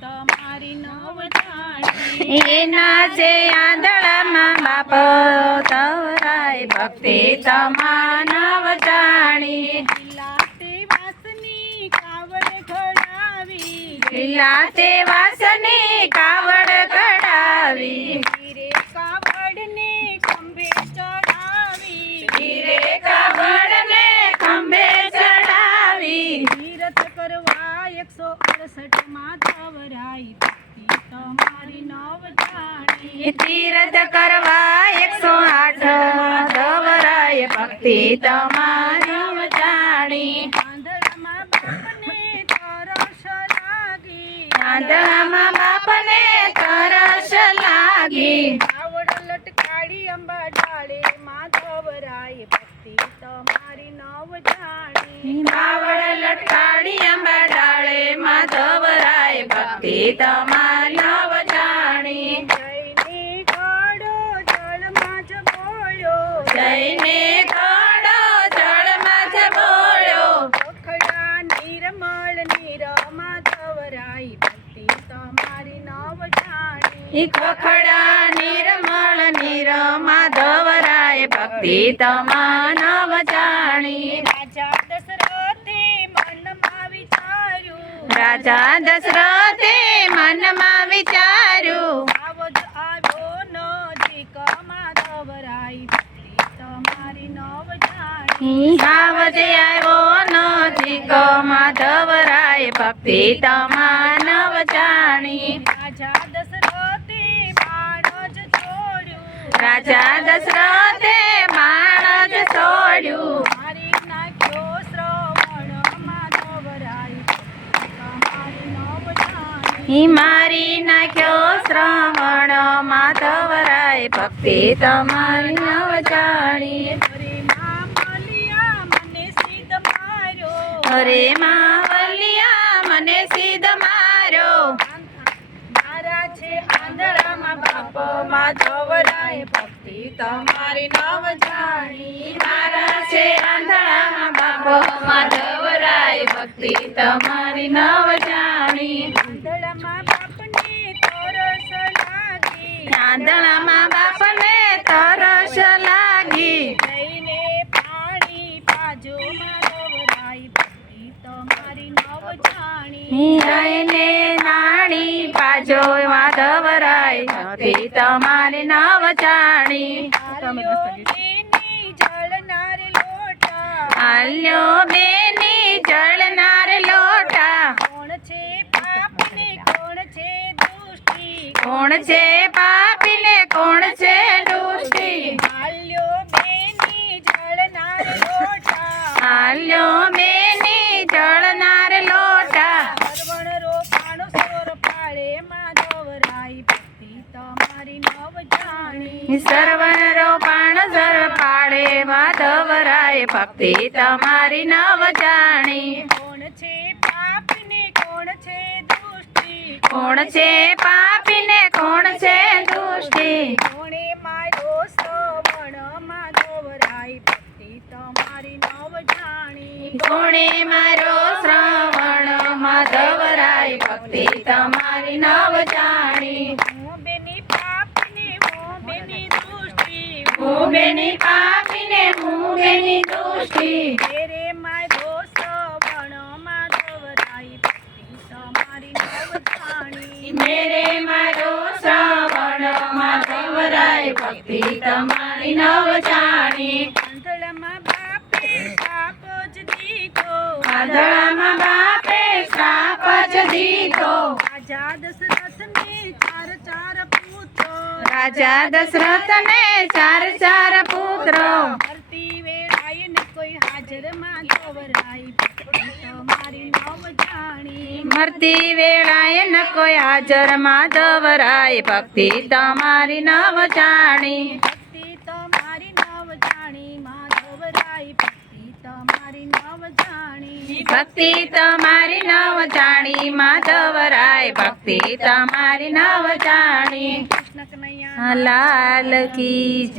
તમારી નવ જાણી એના જે આંધળામાં બાપ તવરાય ભક્તિ તમા નવ જાણી લીલા તે વાસની કાવડ ઘડાવી લીલા તે વાસની કાવડ કઢાવી હીરે કાવડને ખંભે ચડાવી હીરે કાવડને ખંભે ચડાવી તીરથ કરવા 168 માં ધવરાઈ ભક્તિ તમારી નવ જાણી તીરથ કરવા 108 ધવરાય ભક્તિ તમા નવ જાણી આંધળામાં બાપને તરસ લાગી આંધળામાં બાપને તરસ લાગી કાવડ લટકાડી અંબા ડાળે માધવરાય ભક્તિ તમારી નવ જાણી કાવડ લટકાડી અંબા ડાળે માધવરાય ભક્તિ તમા નવ જાણી જઈને ઘડો જળમાં જ બોલ્યો જઈને ઘડો જળમાં જ બોલ્યો વખડા નિર્મળ માધવરાય ભક્તિ તમારી નવ જાણી ખખડા નિર્મળ નીર માધવરાય ભક્તિ તમા નવ જાણી રાજા દશરથે મનમાં વિચાર્યું રાજા દશરથે મનમાં વિચાર્યું આવજ આવ્યો નજીક માધવરાય ભક્તિ તમારી નવ જાણી સાવજ આવ્યો નજીક માધવરાય ભક્તિ તમા નવ જાણી રાજા દશરથે બાણ જ છોડ્યું રાજા દશરથે બાણ જ છોડ્યું મારી નાખ્યો શ્રવણ માધવરાય ભક્તિ તમારી નવ જાણી મારી નાખ્યો શ્રવણ માધવરાય ભક્તિ તમારી નવ જાણી અરે માં મલિયા મને સીધ માર્યો અરે માવલિયા મને સીધ માર્યો મારા છે આંધળામાં બાપ માધવરાય ભક્તિ તમારી નવ જાણી મારા છે આંધળામાં બાપો માધવરાય ભક્તિ તમારી નવ જાણી આંધળામાં બાપને તરસ લાગી આંધળામાં બાપને તરસ લાગી જઈને પાણી પાજો માધવરાય ભક્તિ તમારી નવ જાણી જઈને નાણી પાજો માધવરાય ભક્તિ તમારી નવ જાણી આલ્યો બેની જળનાર લોટા આલ્યો બેની જળનાર લોટા કોણ છે પાપને કોણ છે દુષ્ટી કોણ છે પાપીને કોણ છે દુષ્ટી આલ્યો બેની જળનાર લોટા આલ્યો બેની જળનાર લોટા સરવણ રોપાણો સોર પાળે માધવરાય ભક્તિ તમારી નવ જાણી સર્વન રોપાણ સર પાડે માધવરાય ભક્તિ તમારી નવ જાણી કોણ છે પાપને કોણ છે દુષ્ટી કોણ છે પાપીને કોણ છે દુષ્ટી કોણે માર્યો શ્રવણ માધવરાય ભક્તિ તમારી નવ જાણી કોણે મારો શ્રવણ માધવરાય ભક્તિ તમારી નવ જાણી હું બેની પાપને હું બેની દુષ્ટી હું બેની પાપીને હું બેની દુષ્ટી તેરે માર્યો શ્રવણ માધવરાય ભક્તિ તમારી નવ જાણી મેરે મારો શ્રવણ માધવરાય ભક્તિ તમારી નવ જાણી આંધળામાં બાપે શાપ જ દીધો આંધળામાં બાપે શ્રાપ જ દીધો રાજા દશરથને ચાર પુત્રો રાજા દશરથને ચાર પુત્રો મરતી વેળાએ ને કોઈ હાજર માધવરાય ભક્તિ તમારી નવ જાણી મરતી વેળાએ ન કોઈ હાજર માધવરાય ભક્તિ તમારી નવ જાણી ભક્તિ તમારી નવ જાણી માધવરાય ભક્તિ તમારી નવ જાણી ભક્તિ તમારી નવ જાણી માધવરાય ભક્તિ તમારી નવ જાણી કૃષ્ણ કનૈયા લાલ કી